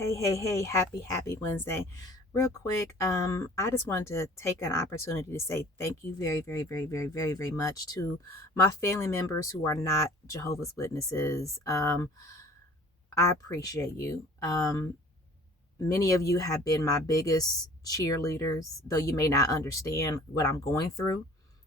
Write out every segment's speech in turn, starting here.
Hey, happy Wednesday. Real quick, I just wanted to take an opportunity to say thank you very much to my family members who are not Jehovah's Witnesses. I appreciate you. Many of you have been my biggest cheerleaders, though you may not understand what I'm going through.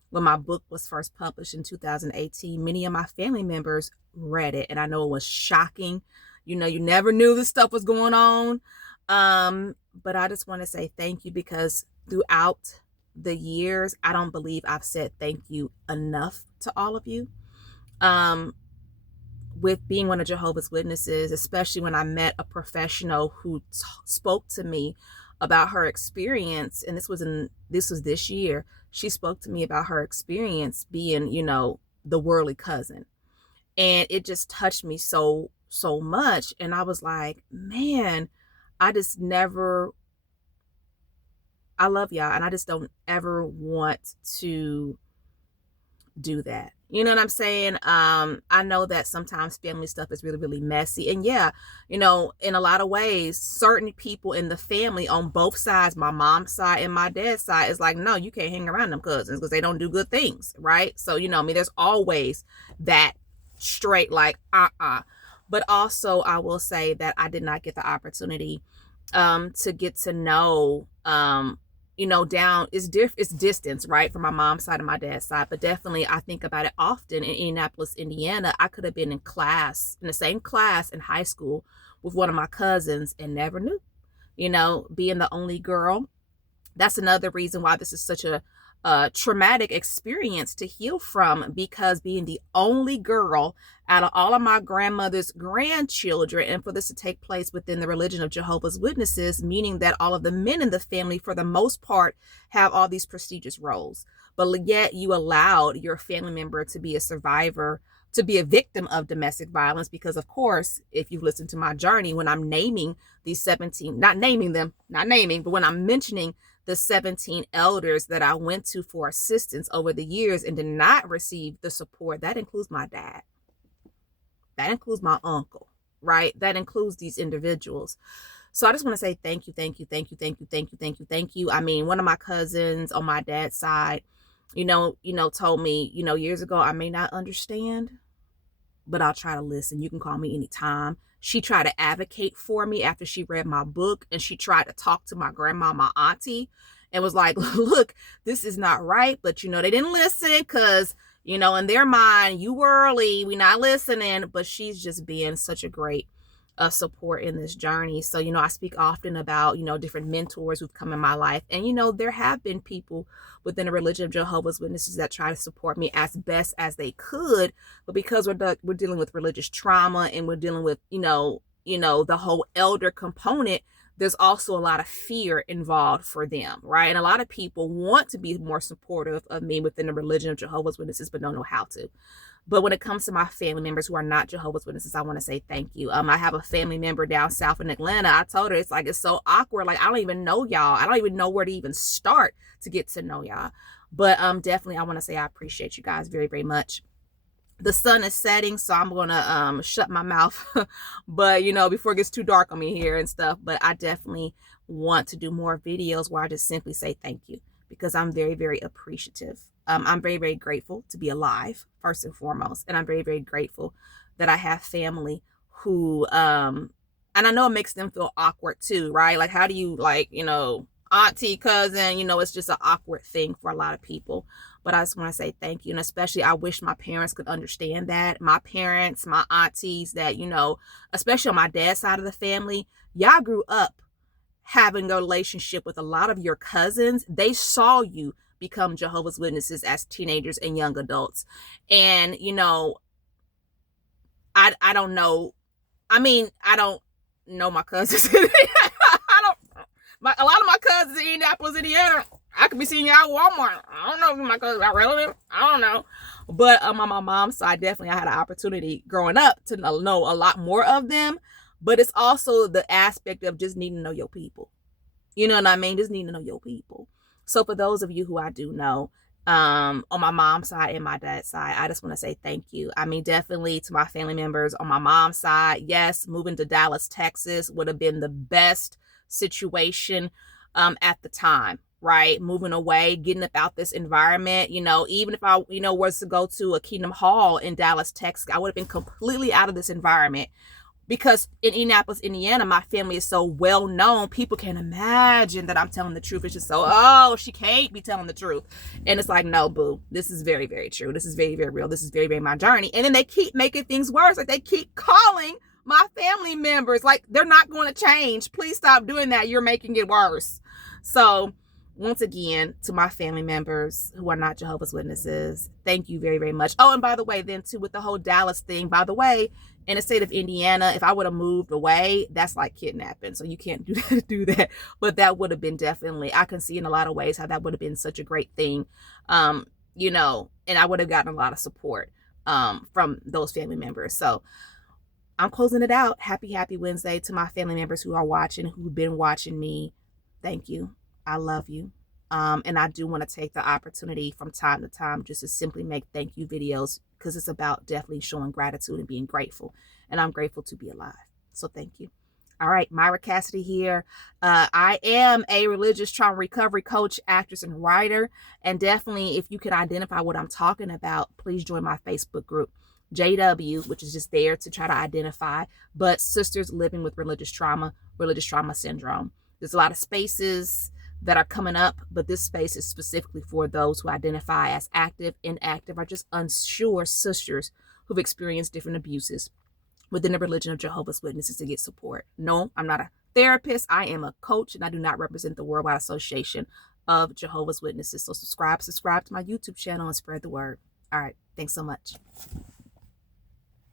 When my book was first published in 2018, many of my family members read it, and I know it was shocking. You never knew this stuff was going on. But I just want to say thank you because throughout the years, I don't believe I've said thank you enough to all of you. With being one of Jehovah's Witnesses, especially when I met a professional who spoke to me about her experience, and this was this year. She spoke to me about her experience being, the worldly cousin, and it just touched me so much. And I was like, man, I just never. I love y'all, and I just don't ever want to do that. You know what I'm saying? I know that sometimes family stuff is really messy. And yeah, in a lot of ways, certain people in the family on both sides, my mom's side and my dad's side, is like, no, you can't hang around them cousins because they don't do good things, right? So, there's always that straight like, But also, I will say that I did not get the opportunity to get to know down it's distance, right, from my mom's side and my dad's side. But definitely I think about it often. In Indianapolis, Indiana, I could have been in the same class in high school with one of my cousins and never knew. Being the only girl, that's another reason why this is such a traumatic experience to heal from, because being the only girl out of all of my grandmother's grandchildren, and for this to take place within the religion of Jehovah's Witnesses, meaning that all of the men in the family, for the most part, have all these prestigious roles. But yet you allowed your family member to be a survivor, to be a victim of domestic violence, because of course, if you've listened to my journey, when I'm naming these 17, not naming, but when I'm mentioning the 17 elders that I went to for assistance over the years and did not receive the support, that includes my dad. That includes my uncle, right? That includes these individuals. So I just want to say thank you. I mean, one of my cousins on my dad's side, told me, years ago, I may not understand, but I'll try to listen. You can call me anytime. She tried to advocate for me after she read my book, and she tried to talk to my grandma, my auntie, and was like, look, this is not right. But, they didn't listen because, in their mind, you early, we not listening. But she's just being such a great support in this journey. So, I speak often about, different mentors who've come in my life. And, there have been people within the religion of Jehovah's Witnesses that try to support me as best as they could. But because we're dealing with religious trauma, and we're dealing with, the whole elder component, there's also a lot of fear involved for them, right? And a lot of people want to be more supportive of me within the religion of Jehovah's Witnesses, but don't know how to. But when it comes to my family members who are not Jehovah's Witnesses, I want to say thank you. I have a family member down south in Atlanta. I told her it's so awkward. Like, I don't even know y'all. I don't even know where to even start to get to know y'all. But definitely I want to say I appreciate you guys very much. The sun is setting, so I'm gonna shut my mouth but before it gets too dark on me here and stuff. But I definitely want to do more videos where I just simply say thank you, because I'm very appreciative. I'm very grateful to be alive, first and foremost, and I'm very grateful that I have family who and I know it makes them feel awkward too, right? Like, how do you, like, auntie, cousin, it's just an awkward thing for a lot of people. But I just want to say thank you. And especially, I wish my parents could understand that. My parents, my aunties, that, especially on my dad's side of the family, y'all grew up having a relationship with a lot of your cousins. They saw you become Jehovah's Witnesses as teenagers and young adults. And, I don't know. I mean, I don't know my cousins. A lot of my cousins in Indianapolis, Indiana, I could be seeing y'all at Walmart. I don't know if my cousins are relevant. I don't know. But on my mom's side, definitely I had an opportunity growing up to know a lot more of them. But it's also the aspect of just needing to know your people. You know what I mean? Just needing to know your people. So for those of you who I do know, on my mom's side and my dad's side. I just want to say thank you. I mean, definitely to my family members on my mom's side. Yes, moving to Dallas, Texas would have been the best situation at the time, right? Moving away, getting about this environment, you know, even if I, you know, was to go to a Kingdom Hall in Dallas, Texas, I would have been completely out of this environment. Because in Indianapolis, Indiana, my family is so well known, people can imagine that I'm telling the truth. It's just so, oh, she can't be telling the truth. And it's like, no, boo, this is very, very true. This is very, very real. This is very, very my journey. And then they keep making things worse. Like they keep calling my family members like they're not going to change. Please stop doing that. You're making it worse. So once again, to my family members who are not Jehovah's Witnesses, thank you very, very much. Oh, and by the way, then too, with the whole Dallas thing, by the way, in the state of Indiana, if I would have moved away, that's like kidnapping. So you can't do that. But that would have been definitely, I can see in a lot of ways how that would have been such a great thing. You know, and I would have gotten a lot of support from those family members. So I'm closing it out. Happy Wednesday to my family members who are watching, who've been watching me. Thank you. I love you. And I do want to take the opportunity from time to time just to simply make thank you videos, because it's about definitely showing gratitude and being grateful. And I'm grateful to be alive. So thank you. All right, Myra Cassidy here. I am a religious trauma recovery coach, actress, and writer. And definitely, if you can identify what I'm talking about, please join my Facebook group, JW, which is just there to try to identify, but Sisters Living with Religious Trauma Syndrome. There's a lot of spaces that are coming up, but this space is specifically for those who identify as active, inactive, or just unsure sisters who've experienced different abuses within the religion of Jehovah's Witnesses to get support. No, I'm not a therapist. I am a coach, and I do not represent the Worldwide Association of Jehovah's Witnesses. So subscribe to my YouTube channel and spread the word. All right. Thanks so much.